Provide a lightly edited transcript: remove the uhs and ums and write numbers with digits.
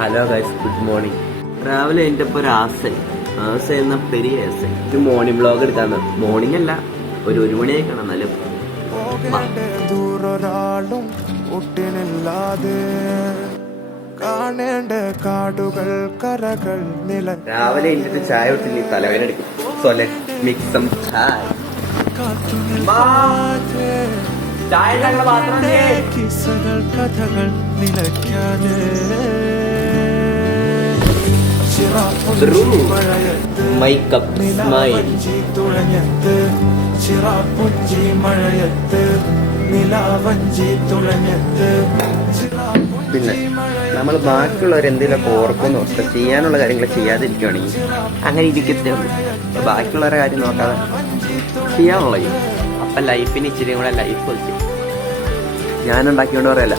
Hello guys, good morning. രാവിലെ എൻ്റെ ഇപ്പോൾ ഒരു ആസ എന്ന പെരിയ ഒരു മോർണിംഗ് വ്ളോഗ് എടുക്കാന്ന്. മോർണിംഗ് അല്ല, ഒരു മണിയായി കാണാം. എന്നാലും ദൂരൊരാളും ഒട്ടിനില്ലാതെ കാണേണ്ട കാടുകൾ കരകൾ നില. രാവിലെ എൻ്റെ ചായ കുടിച്ച് തലവേദന എടുക്കും. സോ ലെറ്റ്സ് മേക്ക് സം ചായ. കിസ്സകൾ കഥകൾ നിലയ്ക്കാതെ തുഴഞ്ഞത്ത് ചിറാപ്പുഞ്ചി മഴയത്ത് നിലാവഞ്ചി തുഴഞ്ഞത്ത്. പിന്നെ നമ്മൾ ബാക്കിയുള്ളവർ എന്തെങ്കിലുമൊക്കെ ഓർക്കുമെന്ന് ഓർത്ത് ചെയ്യാനുള്ള കാര്യങ്ങൾ ചെയ്യാതിരിക്കുകയാണെങ്കിൽ അങ്ങനെ ഇരിക്കത്തേ ഉള്ളൂ. ബാക്കിയുള്ളവരുടെ കാര്യം നോക്കാതെ ചെയ്യാനുള്ളൂ. അപ്പം ലൈഫിന് ഇച്ചിരി കൂടെ ലൈഫ് വെച്ച് ഞാനുണ്ടാക്കിക്കൊണ്ട് പറയല്ല.